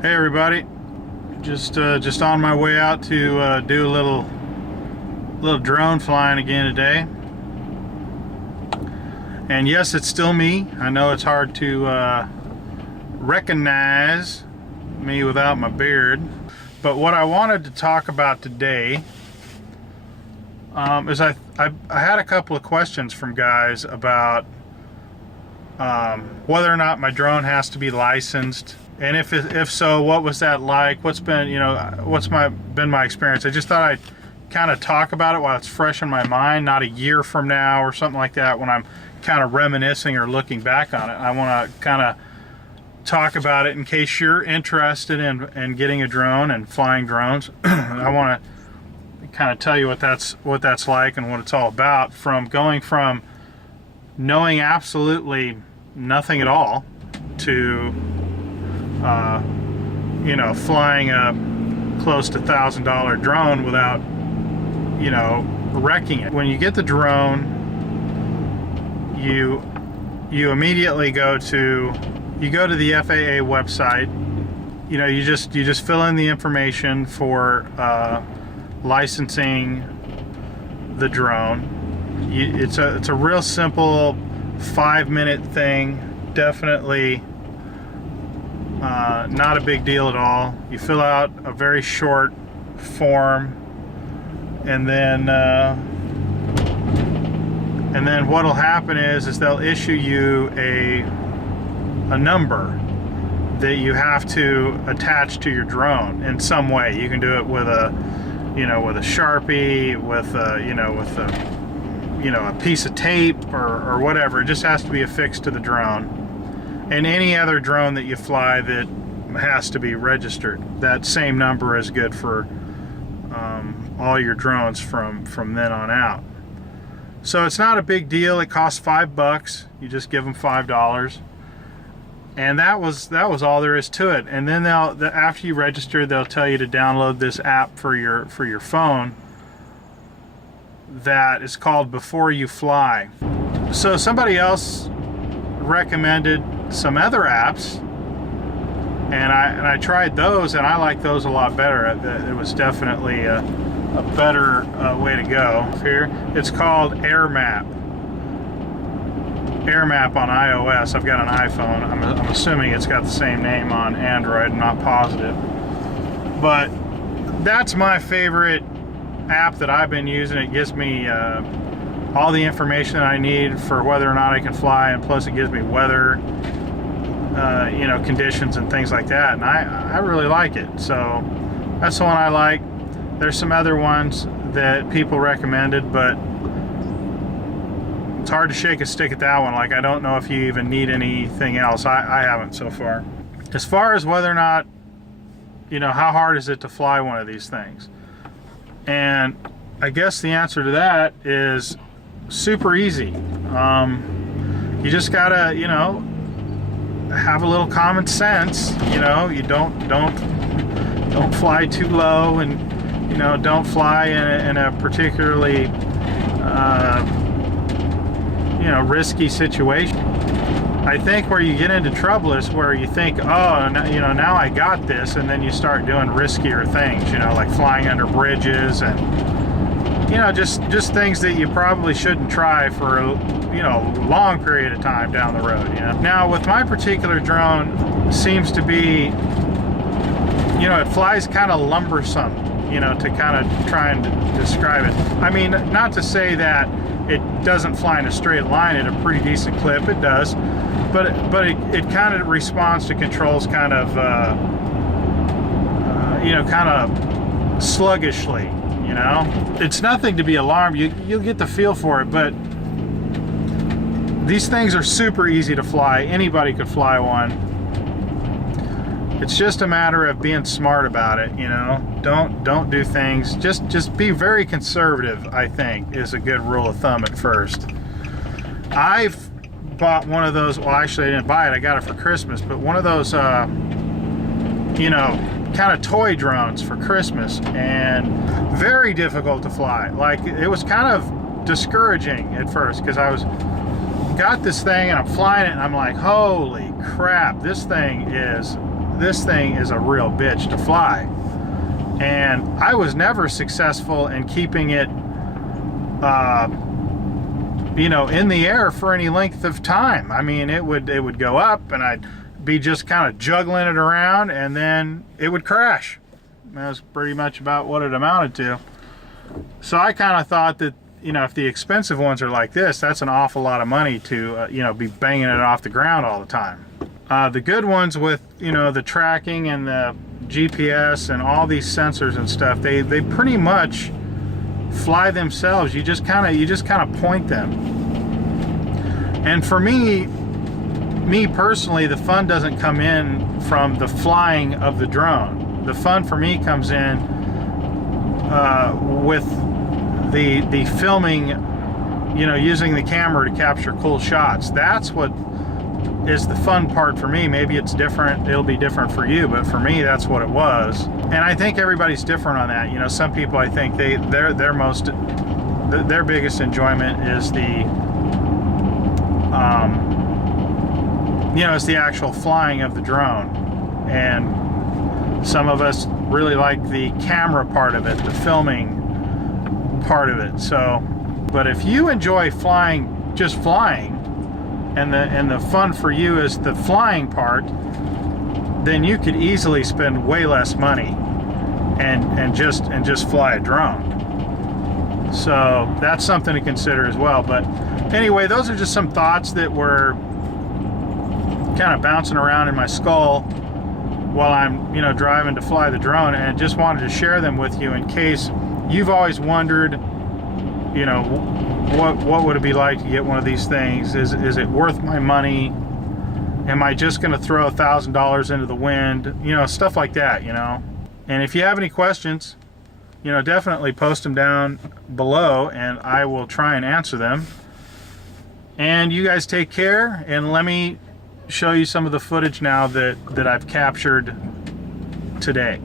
Hey everybody, just on my way out to do a little drone flying again today. And yes, it's still me. I know it's hard to recognize me without my beard, but what I wanted to talk about today is I had a couple of questions from guys about whether or not my drone has to be licensed. And if so, what was that like? What's been, been my experience? I just thought I'd kind of talk about it while it's fresh in my mind, not a year from now or something like that when I'm kind of reminiscing or looking back on it. I want to kind of talk about it in case you're interested in getting a drone and flying drones. I want to kind of tell you what that's like and what it's all about, from going from knowing absolutely nothing at all to flying a close to $1,000 drone without, wrecking it. When you get the drone, you immediately go to the FAA website. You just fill in the information for licensing the drone. It's a real simple 5-minute thing. Definitely not a big deal at all. You fill out a very short form, and then what'll happen is they'll issue you a number that you have to attach to your drone in some way. You can do it with a Sharpie, with a piece of tape or whatever. It just has to be affixed to the drone. And any other drone that you fly that has to be registered. That same number is good for all your drones from then on out. So it's not a big deal. It costs $5. You just give them $5, and that was all there is to it. And then after you register, they'll tell you to download this app for your phone that is called Before You Fly. So somebody else recommended some other apps, and I tried those, and I like those a lot better. It was definitely a better way to go. Here, it's called AirMap on iOS. I've got an iPhone. I'm assuming it's got the same name on Android. I'm not positive, but that's my favorite app that I've been using. It gives me all the information that I need for whether or not I can fly, and plus it gives me weather, conditions and things like that, and I really like it. So that's the one I like. There's some other ones that people recommended, but it's hard to shake a stick at that one. Like, I don't know if you even need anything else. I haven't so far. As far as whether or not, how hard is it to fly one of these things? And I guess the answer to that is super easy. You just gotta, have a little common sense. You don't fly too low, and don't fly in a particularly risky situation. I think where you get into trouble is where you think, oh, now I got this, and then you start doing riskier things, like flying under bridges and just things that you probably shouldn't try for a long period of time down the road. Now with my particular drone, seems to be, it flies kind of lumbersome, to kind of try and describe it. I mean, not to say that it doesn't fly in a straight line at a pretty decent clip. It does, but it kind of responds to controls kind of kind of sluggishly. It's nothing to be alarmed. You'll get the feel for it, but these things are super easy to fly. Anybody could fly one. It's just a matter of being smart about it. Don't do things. Just be very conservative, I think, is a good rule of thumb at first. I've bought one of those. Well, actually, I didn't buy it. I got it for Christmas. But one of those, kind of toy drones for Christmas, and very difficult to fly. Like, it was kind of discouraging at first, because I got this thing and I'm flying it and I'm like, holy crap, this thing is this thing is a real bitch to fly. And I was never successful in keeping it, you know, in the air for any length of time. I mean, it would go up and I'd be just kind of juggling it around and then it would crash. That's pretty much about what it amounted to. So I kind of thought that, you know, if the expensive ones are like this, that's an awful lot of money to, you know, be banging it off the ground all the time. The good ones with, you know, the tracking and the GPS and all these sensors and stuff, they pretty much fly themselves. You just kind of point them. And for me personally, the fun doesn't come in from the flying of the drone. The fun for me comes in with the filming, you know, using the camera to capture cool shots. That's what is the fun part for me. Maybe it's different, it'll be different for you, but for me that's what it was. And I think everybody's different on that. You know, some people, I think their biggest enjoyment is the you know, it's the actual flying of the drone. And some of us really like the camera part of it, the filming part of it. So, but if you enjoy flying, just flying, and the fun for you is the flying part, then you could easily spend way less money and just fly a drone. So that's something to consider as well. But anyway, those are just some thoughts that were kind of bouncing around in my skull while I'm, you know, driving to fly the drone, and just wanted to share them with you in case you've always wondered, you know, what would it be like to get one of these things? Is it worth my money? Am I just going to throw $1,000 into the wind? You know, stuff like that, you know. And if you have any questions, you know, definitely post them down below and I will try and answer them. And you guys take care, and let me show you some of the footage now that I've captured today.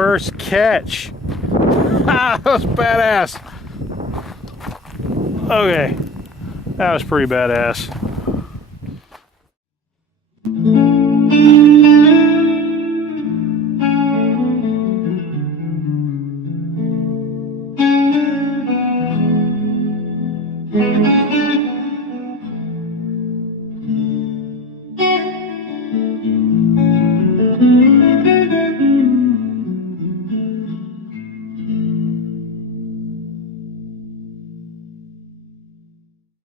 first catch. That was badass. Okay, that was pretty badass.